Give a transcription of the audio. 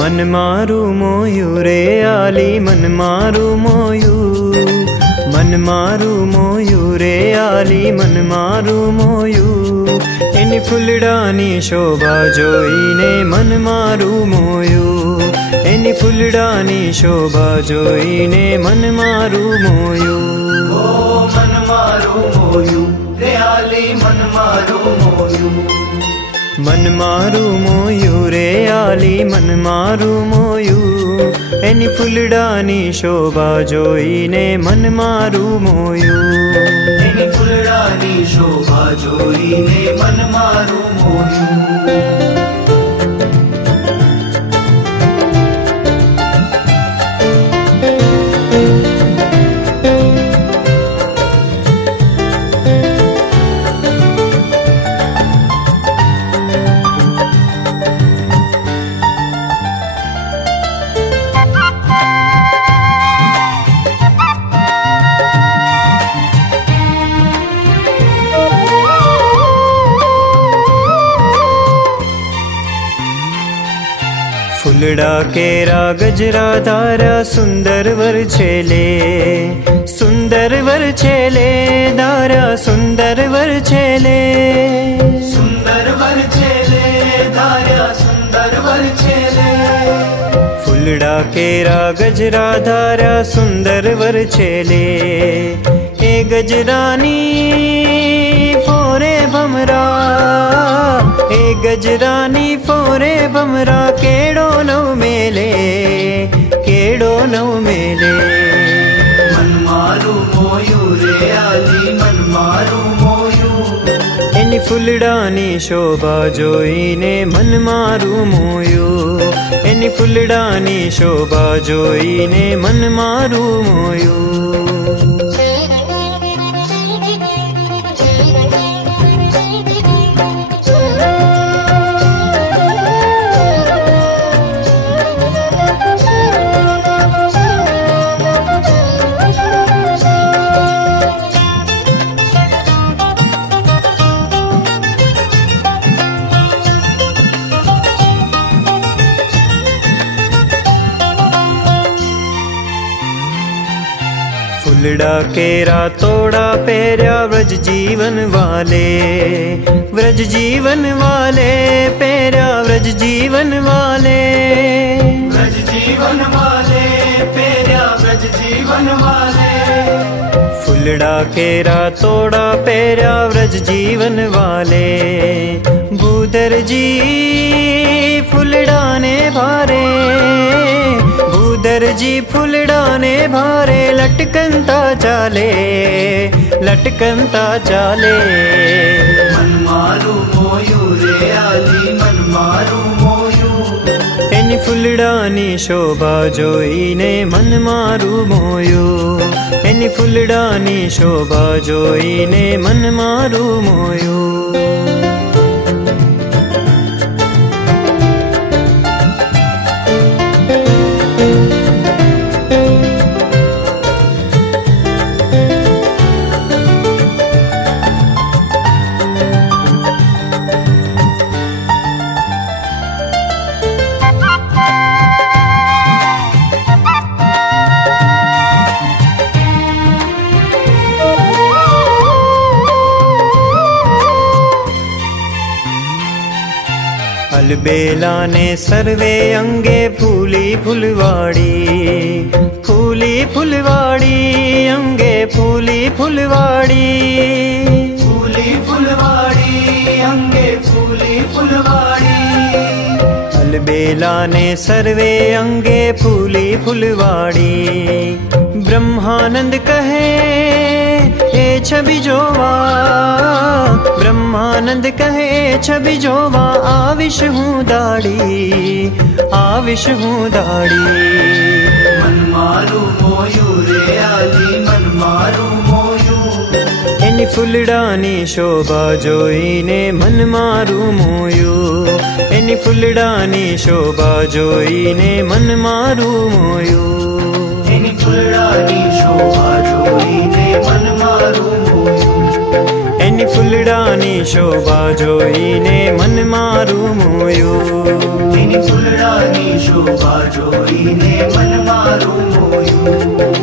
मन मारू मोयू रे आली मन मारू मोयू, मन मारू मोयू रे आली मन मारू मोयू। इन फुलडानी शोभा जोईने मन मारू मोयू, इन फुलडानी शोभा जोईने मन मारू मोयू। ओ मन मारू मोयू रे आली मन मारू मोयू, मन मारू मोयू रे आली मन मारू मोयू। एनी फुलडानी शोभा जोईने मन मारू मोयू, एनी फुलडानी शोभा जोईने मन मारू मोयू। फुलड़ा केरा गजरा धारा सुंदर वर छेले, सुंदर वर छेले धारा सुंदर वर छेले, सुंदर वर छेले धारा सुंदर वर छेले। फुलड़ा केरा गजरा धारा सुंदर वर छेले। ए गजरानी फोरे भमरा, ए गजरानी फोरे भमरा केड़ो नव मेले, केड़ो नव मेले। मन मारू मोयू रे आली मन मारू मोयू, इन फुलडानी शोभा जोईने मन मारू मोयू, इन फुलडानी शोभा जोईने मन मारू मोयू। फुलड़ा केरा तोड़ा पेरा व्रज जीवन वाले, व्रज जीवन वाले पेरा व्रज जीवन वाले, व्रज जीवन वाले पेरा व्रज जीवन वाले। फुलड़ा केरा तोड़ा पेरा व्रज जीवन वाले। भूदर जी फुलड़ाने भारे, भूदर जी फुलड़ाने भारे लटकनता चाले, लटकनता चाले। मन मारू मोयू रे आली मन मारू मोयू, एनी फुलड़ानी शोभा जोईने मन मारू मोयू, एनी फुलड़ानी शोभा जोईने मन मारू मोयू। अलबेला ने सर्वे अंगे फूली फुलवाड़ी, फूली फुलवाड़ी अंगे फूली फुलवाड़ी, फूली फुलवाड़ी अंगे फूली फुलवाड़ी। अलबेला ने सर्वे अंगे फूली फुलवाड़ी। ब्रह्मानंद कहे ए छवि जोवा, ब्रह्मानंद कहे छवि जोवा आविश हूँ દાડી આવીશ હું દાડી મન મારું મોયું રે આલી મન મારું મોયું એની ફૂલડાની શોભા જોઈને મન મારું મોયું એની ફૂલડાની શોભા જોઈને મન મારું મોયું એની ફૂલડાની શોભા જોઈને મન મારું મોયું એની ફૂલડાની શોભા જોઈને મન મારું મોયું એની ફૂલડાની શોભા જોઈને મન મારું મોયું